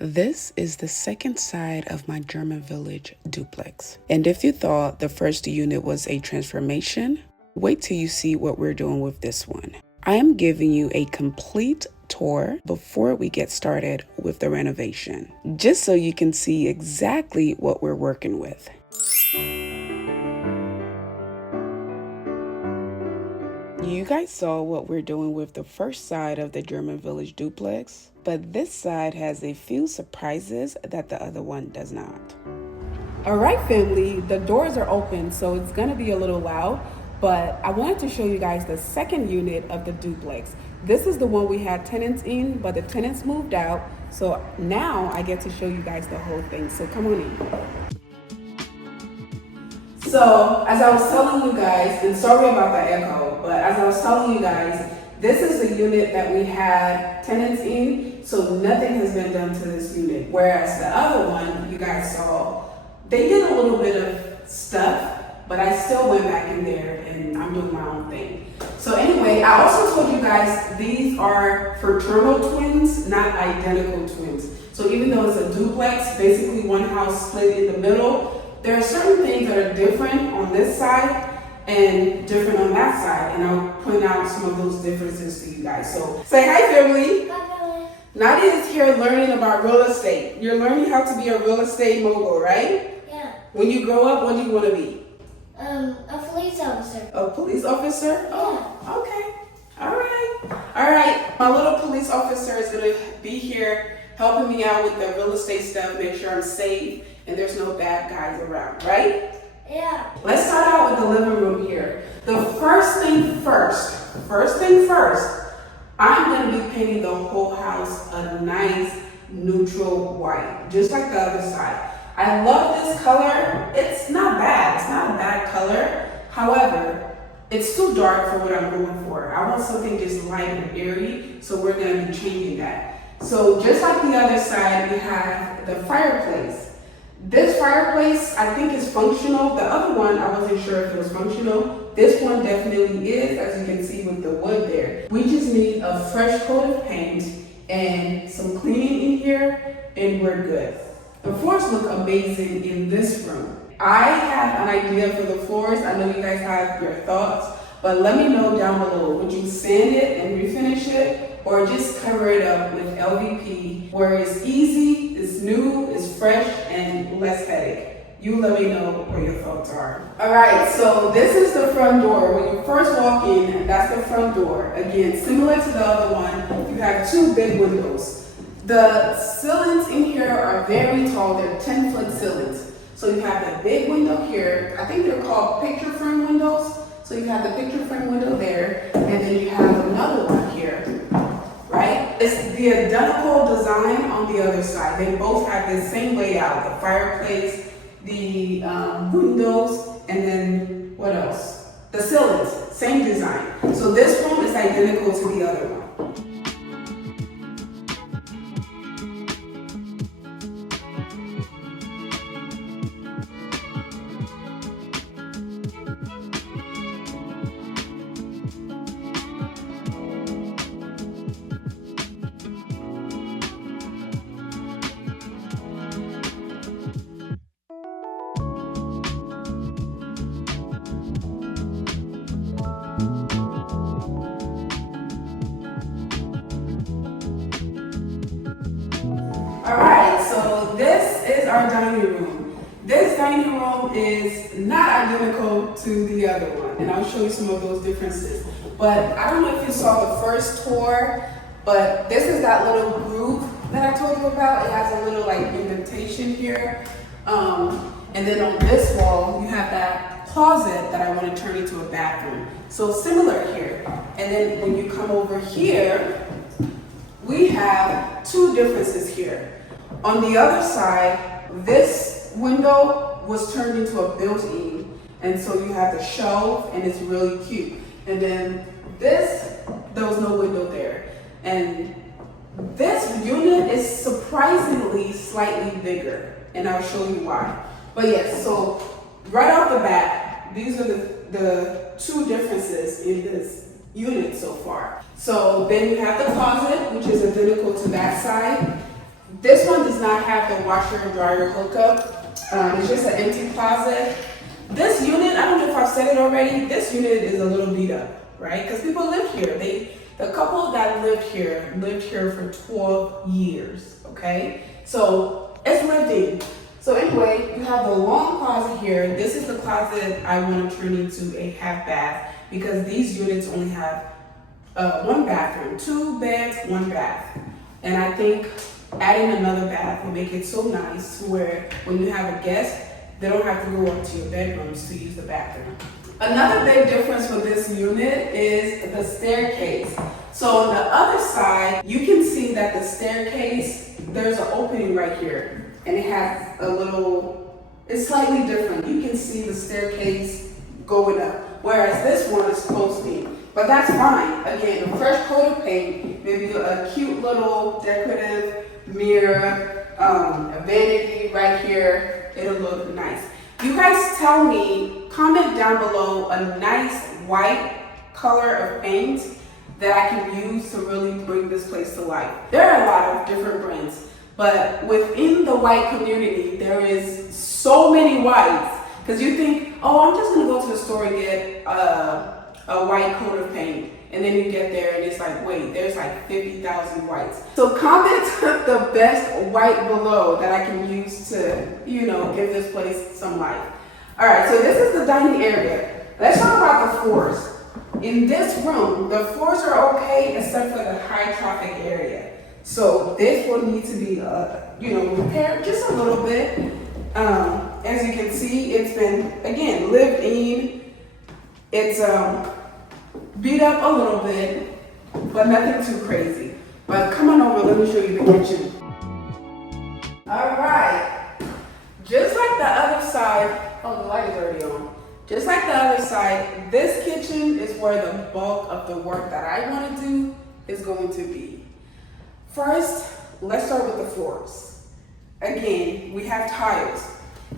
This is the second side of my German village duplex. And if you thought the first unit was a transformation, wait till you see what we're doing with this one. I am giving you a complete tour before we get started with the renovation, just so you can see exactly what we're working with. You guys saw what we're doing with the first side of the German village duplex, but this side has a few surprises that the other one does not. All right, family, the doors are open, so it's gonna be a little loud, but I wanted to show you guys the second unit of the duplex. This is the one we had tenants in, but the tenants moved out, so now I get to show you guys the whole thing, so come on in. So, as I was telling you guys, and sorry about the echo, but as I was telling you guys, this is the unit that we had tenants in, so nothing has been done to this unit. Whereas the other one, you guys saw, they did a little bit of stuff, but I still went back in there and I'm doing my own thing. So anyway, I also told you guys, these are fraternal twins, not identical twins. So even though it's a duplex, basically one house split in the middle, there are certain things that are different on this side and different on that side, and I'll point out some of those differences to you guys. So say hi, family. Hi, family. Nadia is here learning about real estate. You're learning how to be a real estate mogul, right? Yeah. When you grow up, what do you want to be? A police officer. A police officer? Yeah. Oh, okay. All right. All right. My little police officer is going to be here helping me out with the real estate stuff, make sure I'm safe and there's no bad guys around, right? Yeah. Let's start out with the living room here. The first thing first, I'm going to be painting the whole house a nice neutral white, just like the other side. I love this color. It's not bad. It's not a bad color. However, it's too dark for what I'm going for. I want something just light and airy, so we're going to be changing that. So just like the other side, we have the fireplace. This fireplace, I think, is functional. The other one, I wasn't sure if it was functional. This one definitely is, as you can see with the wood there. We just need a fresh coat of paint and some cleaning in here, and we're good. The floors look amazing in this room. I have an idea for the floors. I know you guys have your thoughts, but let me know down below. Would you sand it and refinish it, or just cover it up with LVP where it's easy, it's new, it's fresh, and less headache? You let me know what your thoughts are. All right, so this is the front door. When you first walk in, that's the front door. Again, similar to the other one, you have two big windows. The ceilings in here are very tall. They're 10-foot ceilings. So you have the big window here. I think they're called picture frame windows. So you have the picture frame window there, and then you have another one here, right? It's the identical design on the other side. They both have the same layout, the fireplace, the windows, and then what else? The ceilings, same design. So this room is identical to the other one. All right, so this is our dining room. This dining room is not identical to the other one, and I'll show you some of those differences. But I don't know if you saw the first tour, but this is that little groove that I told you about. It has a little like indentation here. And then on this wall, you have that closet that I want to turn into a bathroom. So similar here. And then when you come over here, we have two differences here. On the other side, this window was turned into a built-in, and so you have the shelf, and it's really cute. And then this, there was no window there. And this unit is surprisingly slightly bigger, and I'll show you why. But yes, so right off the bat, these are the two differences in this unit so far. So then you have the closet, which is identical to that side. This one does not have the washer and dryer hookup. It's just an empty closet. This unit, I don't know if I've said it already, this unit is a little beat up, right? Because people live here. The couple that lived here for 12 years, okay? So it's lived in. So anyway, you have the long closet here. This is the closet I want to turn into a half bath because these units only have one bathroom, 2 beds, 1 bath. And I think adding another bath will make it so nice to where when you have a guest, they don't have to go up to your bedrooms to use the bathroom. Another big difference with this unit is the staircase. So on the other side, you can see that the staircase, there's an opening right here. And it has it's slightly different. You can see the staircase going up. Whereas this one is closed in. But that's fine. Again, a fresh coat of paint, maybe a cute little decorative mirror, a vanity right here. It'll look nice. You guys tell me, comment down below a nice white color of paint that I can use to really bring this place to life. There are a lot of different brands, but within the white community, there is so many whites. Because you think, oh, I'm just gonna go to the store and get a white coat of paint. And then you get there and it's like, wait, there's like 50,000 whites. So comment the best white below that I can use to, give this place some life. All right, so this is the dining area. Let's talk about the floors. In this room, the floors are okay except for the high traffic area. So this will need to be, repaired just a little bit. As you can see, it's been, again, lived in. It's beat up a little bit, but nothing too crazy. But come on over, let me show you the kitchen. All right, just like the other side, oh, the light is already on. Just like the other side, this kitchen is where the bulk of the work that I want to do is going to be. First, let's start with the floors. Again, we have tiles.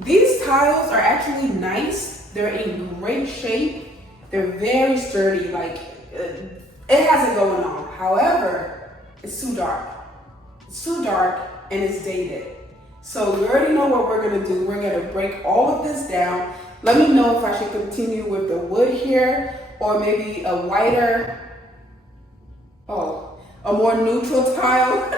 These tiles are actually nice. They're in great shape. They're very sturdy, it has it going on. However, it's too dark. It's too dark and it's dated. So you already know what we're gonna do. We're gonna break all of this down. Let me know if I should continue with the wood here or maybe a more neutral tile.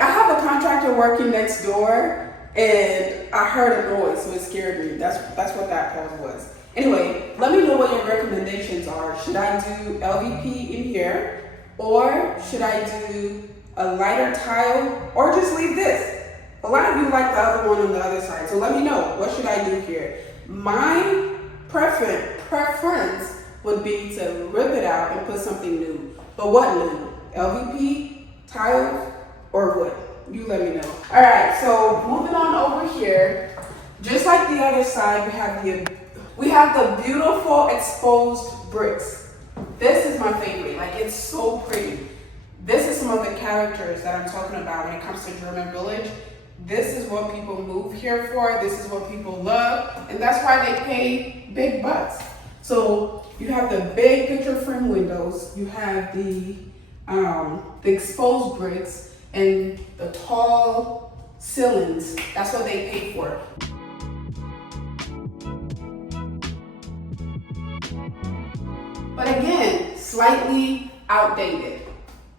I have a contractor working next door and I heard a noise, so it scared me. That's what that pause was. Anyway, let me know what your recommendations are. Should I do LVP in here? Or should I do a lighter tile? Or just leave this? A lot of you like the other one on the other side. So let me know, what should I do here? My preference would be to rip it out and put something new. But what new? LVP, tiles, or wood? You let me know. All right, so moving on over here, just like the other side, we have the beautiful exposed bricks. This is my favorite. It's so pretty. This is some of the characters that I'm talking about when it comes to German Village. This is what people move here for. This is what people love. And that's why they pay big bucks. So you have the big picture frame windows. You have the exposed bricks and the tall ceilings. That's what they pay for. But again, slightly outdated.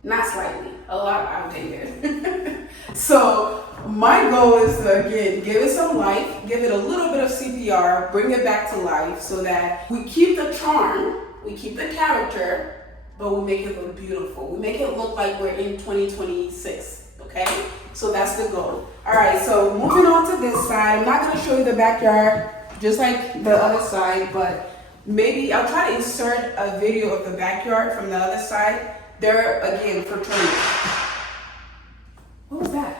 Not slightly, a lot outdated. So my goal is to, again, give it some life, give it a little bit of CPR, bring it back to life so that we keep the charm, we keep the character, but we make it look beautiful. We make it look like we're in 2026, okay? So that's the goal. All right, so moving on to this side. I'm not gonna show you the backyard, just like the other side, but maybe I'll try to insert a video of the backyard from the other side. There, again, for training. What was that?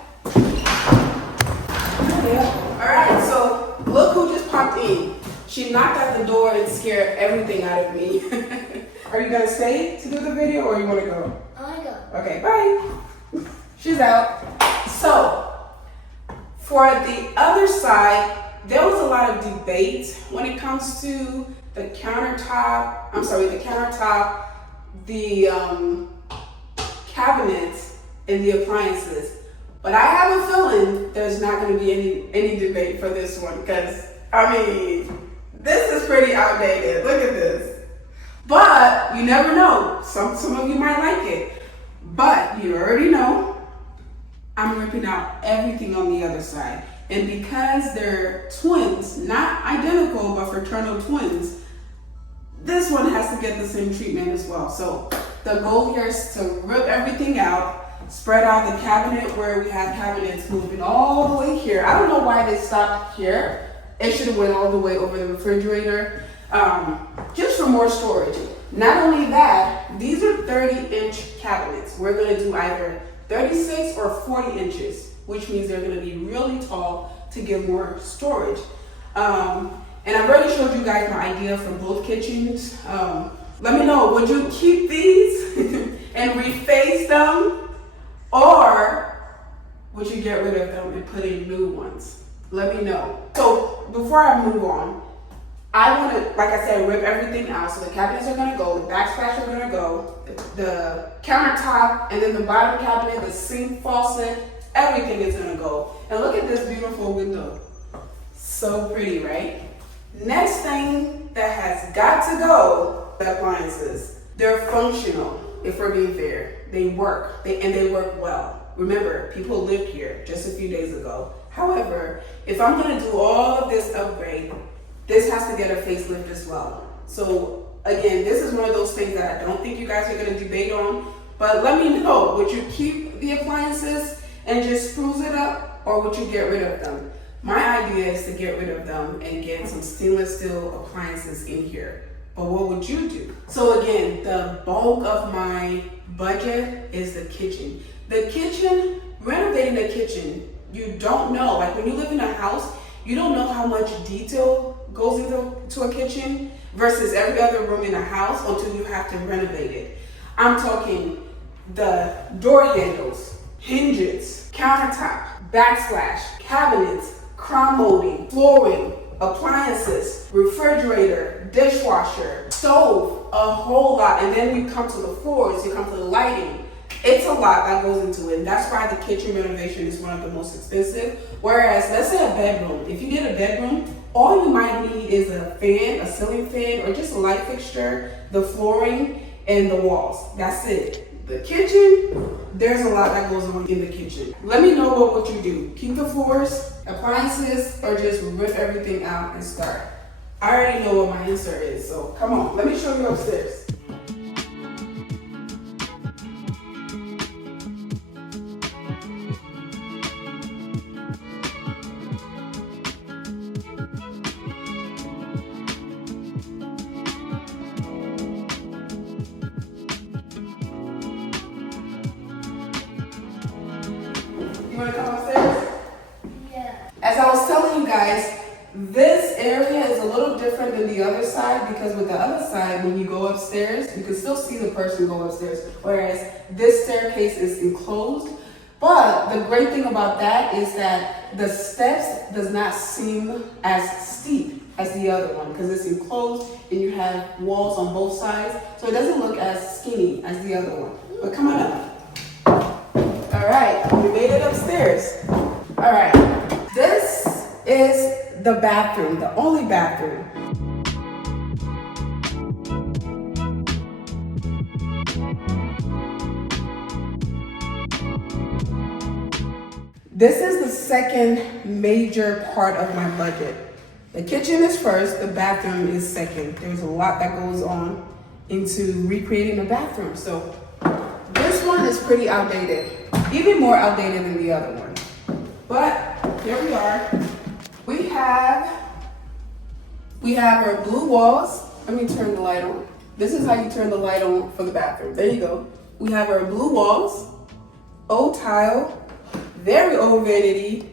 All right, so look who just popped in. She knocked at the door and scared everything out of me. Are you gonna stay to do the video or you wanna go? I wanna go. Okay, bye. She's out. So, for the other side, there was a lot of debate when it comes to the countertop, the cabinets and the appliances. But I have a feeling there's not going to be any debate for this one because, I mean, this is pretty outdated. Look at this. But you never know. Some of you might like it. But you already know I'm ripping out everything on the other side. And because they're twins, not identical, but fraternal twins, this one has to get the same treatment as well. So the goal here is to rip everything out, spread out the cabinet where we have cabinets moving all the way here. I don't know why they stopped here. It should have went all the way over the refrigerator, just for more storage. Not only that, these are 30-inch cabinets. We're gonna do either 36 or 40 inches, which means they're gonna be really tall to give more storage. And I've already showed you guys my idea for both kitchens. Let me know, would you keep these and reface them? Or would you get rid of them and put in new ones? Let me know. So before I move on, I want to, like I said, rip everything out. So the cabinets are going to go, the backsplash are going to go, the countertop, and then the bottom cabinet, the sink faucet, everything is going to go. And look at this beautiful window. So pretty, right? Next thing that has got to go, the appliances. They're functional, if we're being fair. They work, and they work well. Remember, people lived here just a few days ago. However, if I'm gonna do all of this upgrade, this has to get a facelift as well. So again, this is one of those things that I don't think you guys are gonna debate on, but let me know, would you keep the appliances and just spruce it up, or would you get rid of them? My idea is to get rid of them and get some stainless steel appliances in here. But what would you do? So again, the bulk of my budget is the kitchen. The kitchen, renovating the kitchen, you don't know. Like when you live in a house, you don't know how much detail goes into a kitchen versus every other room in a house until you have to renovate it. I'm talking the door handles, hinges, countertop, backsplash, cabinets, crown molding, flooring, appliances, refrigerator, dishwasher, stove, a whole lot. And then you come to the floors, you come to the lighting. It's a lot that goes into it. And that's why the kitchen renovation is one of the most expensive. Whereas, let's say a bedroom. If you get a bedroom, all you might need is a fan, a ceiling fan, or just a light fixture, the flooring, and the walls. That's it. The kitchen, there's a lot that goes on in the kitchen. Let me know what you do. Keep the floors, appliances, or just rip everything out and start. I already know what my answer is, so come on, let me show you upstairs. You wanna come upstairs? Yeah. As I was telling you guys, this area is a little different than the other side because with the other side, when you go upstairs, you can still see the person go upstairs, whereas this staircase is enclosed. But the great thing about that is that the steps does not seem as steep as the other one because it's enclosed and you have walls on both sides, so it doesn't look as skinny as the other one. But come on up. All right, we made it upstairs. All right, this is the bathroom, the only bathroom. This is the second major part of my budget. The kitchen is first, the bathroom is second. There's a lot that goes on into recreating a bathroom. So this one is pretty outdated, even more outdated than the other one. But here we are. We have our blue walls. Let me turn the light on. This is how you turn the light on for the bathroom. There you go. We have our blue walls, old tile, very old vanity,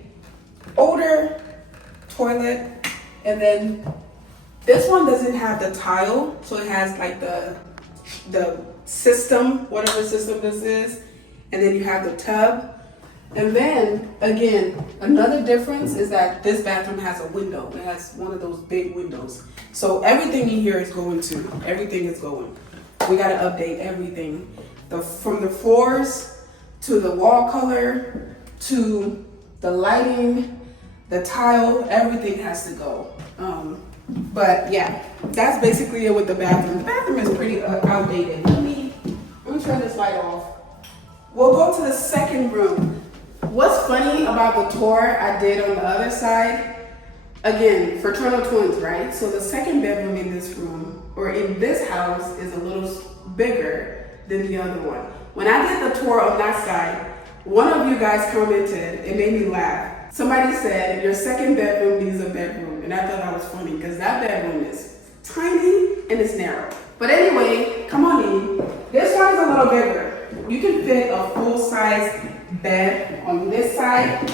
older toilet, and then this one doesn't have the tile, so it has like the system, whatever system this is, and then you have the tub. And then, again, another difference is that this bathroom has a window. It has one of those big windows. So everything in here is going to. Everything is going. We got to update everything. From the floors to the wall color to the lighting, the tile, everything has to go. But yeah, that's basically it with the bathroom. The bathroom is pretty outdated. Let me turn this light off. We'll go to the second room. What's funny about the tour I did on the other side, again, fraternal twins, right? So the second bedroom in this room, or in this house, is a little bigger than the other one. When I did the tour on that side, one of you guys commented, it made me laugh. Somebody said, your second bedroom needs a bedroom. And I thought that was funny because that bedroom is tiny and it's narrow. But anyway, come on in. This one is a little bigger. You can fit a full-size bed on this side,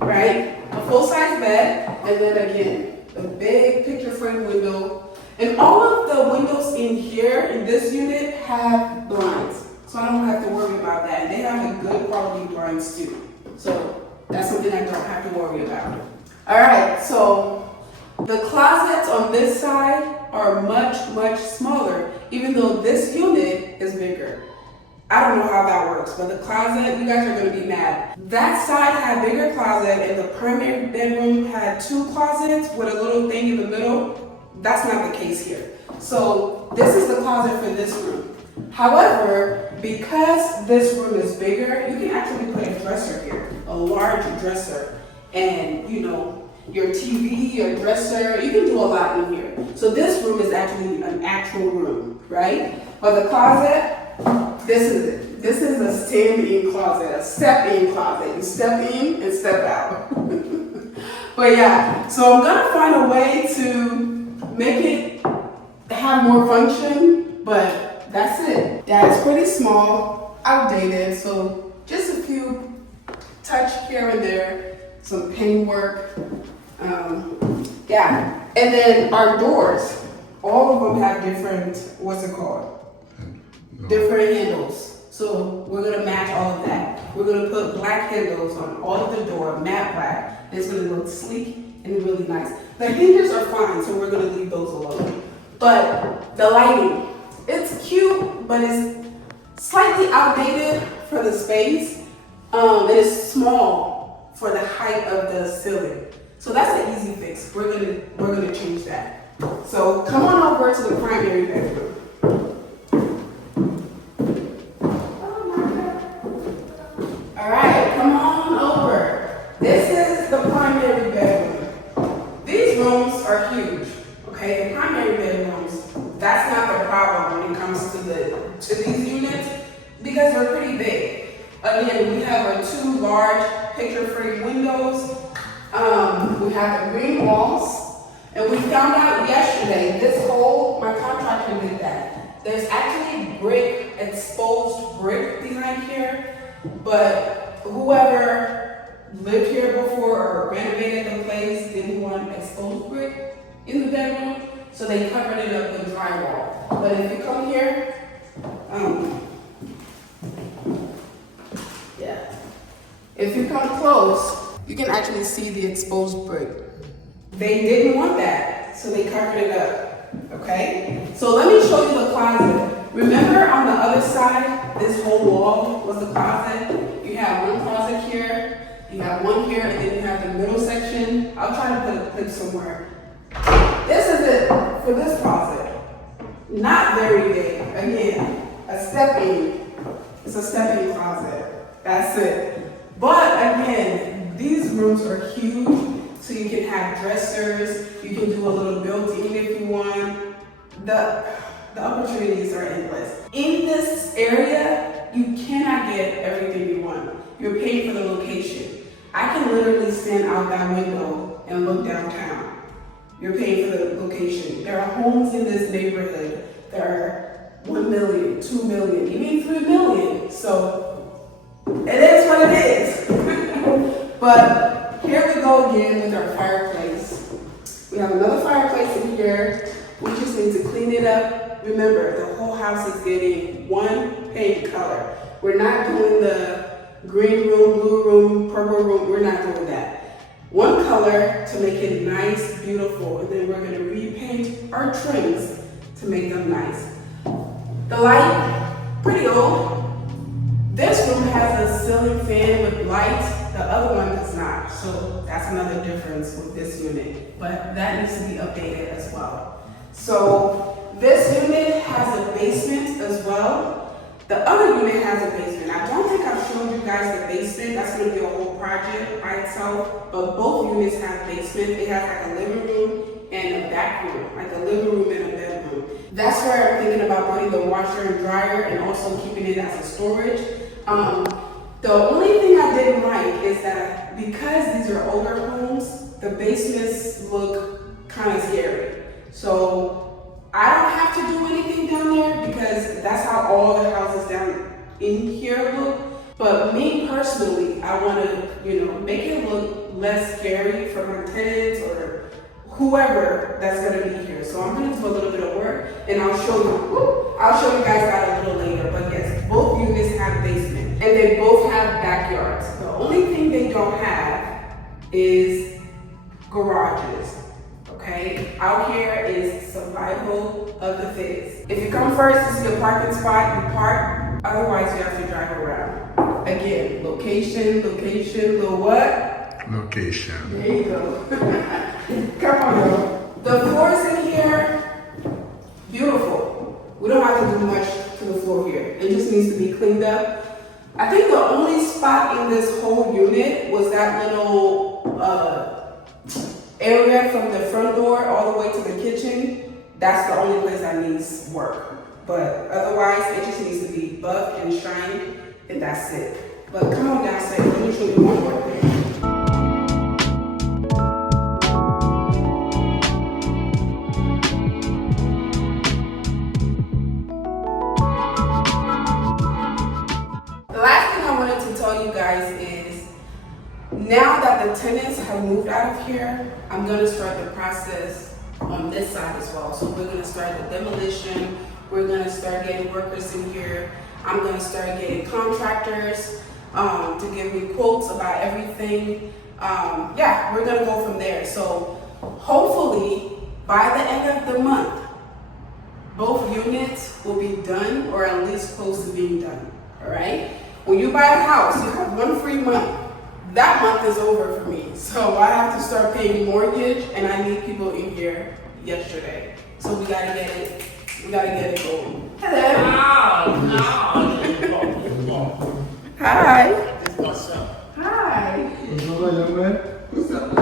right? A full-size bed, and then again, a big picture frame window. And all of the windows in here, in this unit, have blinds. So I don't have to worry about that. They have a good quality blinds too. So that's something I don't have to worry about. All right, so the closets on this side are much, much smaller, even though this unit is bigger. I don't know how that works, but the closet, you guys are gonna be mad. That side had a bigger closet and the primary bedroom had 2 closets with a little thing in the middle. That's not the case here. So this is the closet for this room. However, because this room is bigger, you can actually put a dresser here, a large dresser, and you know, your TV, your dresser, you can do a lot in here. So this room is actually an actual room, right? But the closet, this is it. This is a stand-in closet, a step-in closet. You step in and step out. But yeah, so I'm gonna find a way to make it have more function, but that's it. Yeah, it's pretty small, outdated, so just a few touch here and there, some paint work. Yeah, and then our doors, all of them have different, what's it called? Different handles. So we're gonna match all of that. We're gonna put black handles on all of the door, matte black. It's gonna look sleek and really nice. The hinges are fine, so we're gonna leave those alone. But the lighting, it's cute, but it's slightly outdated for the space. And it's small for the height of the ceiling. So that's an easy fix. We're gonna change that. So come on over to the primary bedroom. All right, come on over. This is the primary bedroom. These rooms are huge, okay? The primary bedrooms, that's not the problem when it comes to these units because they're pretty big. Again, we have our 2 large picture frame windows. We have the green walls, and we found out yesterday, this hole, my contractor did that. There's actually brick, exposed brick behind here, but whoever lived here before or renovated the place didn't want exposed brick in the bedroom, so they covered it up with drywall. But if you come here, if you come close, you can actually see the exposed brick. They didn't want that, so they covered it up, okay? So let me show you the closet. Remember on the other side, this whole wall was the closet? You have one closet here, you have one here, and then you have the middle section. I'll try to put a clip somewhere. This is it for this closet. Not very big, again, a step-in. It's a step-in closet, that's it. But again, these rooms are huge, so you can have dressers, you can do a little built-in if you want. The opportunities are endless. In this area, you cannot get everything you want. You're paying for the location. I can literally stand out that window and look downtown. You're paying for the location. There are homes in this neighborhood that are 1 million, 2 million, even 3 million. So it is what it is. But here we go again with our fireplace. We have another fireplace in here. We just need to clean it up. Remember, the whole house is getting one paint color. We're not doing the green room, blue room, purple room. We're not doing that. One color to make it nice, beautiful, and then we're going to repaint our trims to make them nice. The light, pretty old. This room has a ceiling fan with lights, the other one does not. So that's another difference with this unit, but that needs to be updated as well. So this unit has a basement as well. The other unit has a basement. I don't think I've shown you guys the basement. That's gonna be a whole project by itself, but both units have basement. It has like a living room and a back room, like a living room and a bedroom. That's where I'm thinking about putting the washer and dryer and also keeping it as a storage. The only thing I didn't like is that because these are older homes, the basements look kind of scary. So I don't have to do anything down there because that's how all the houses down in here look. But me personally, I want to, make it look less scary for my tenants or whoever that's gonna be here. So I'm gonna do a little bit of work and I'll show you guys that a little later. But yes, both units have basement and they both have backyards. The only thing they don't have is garages. Okay, out here is survival of the fittest. If you come first, this is your parking spot, you park. Otherwise, you have to drive around. Again, location, the what? Location. There you go. Come on, girl. The floors in here, beautiful. We don't have to do much to the floor here. It just needs to be cleaned up. I think the only spot in this whole unit was that little area from the front door all the way to the kitchen. That's the only place that needs work. But otherwise, it just needs to be buffed and shined, and that's it. But come on downstairs. Let me show you one more thing. Now that the tenants have moved out of here, I'm going to start the process on this side as well. So we're going to start the demolition. We're going to start getting workers in here. I'm going to start getting contractors to give me quotes about everything. Yeah, we're going to go from there. So hopefully by the end of the month, both units will be done or at least close to being done. All right. When you buy a house, you have one free month. That month is over for me, so I have to start paying mortgage, and I need people in here yesterday. So we gotta get it going. Hello. No. Hi. What's up? Hi. What's up?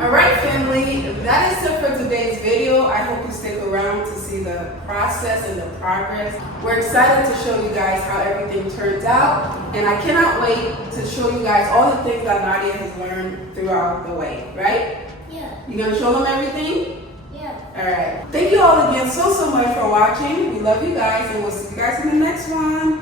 All right, family. That is it for today's video. I hope you stick around to see the process and the progress. We're excited to show you guys how everything turns out, and I cannot wait to show you guys all the things that Nadia has learned throughout the way, right? Yeah. You gonna show them everything? Yeah. All right. Thank you all again so much for watching. We love you guys, and we'll see you guys in the next one.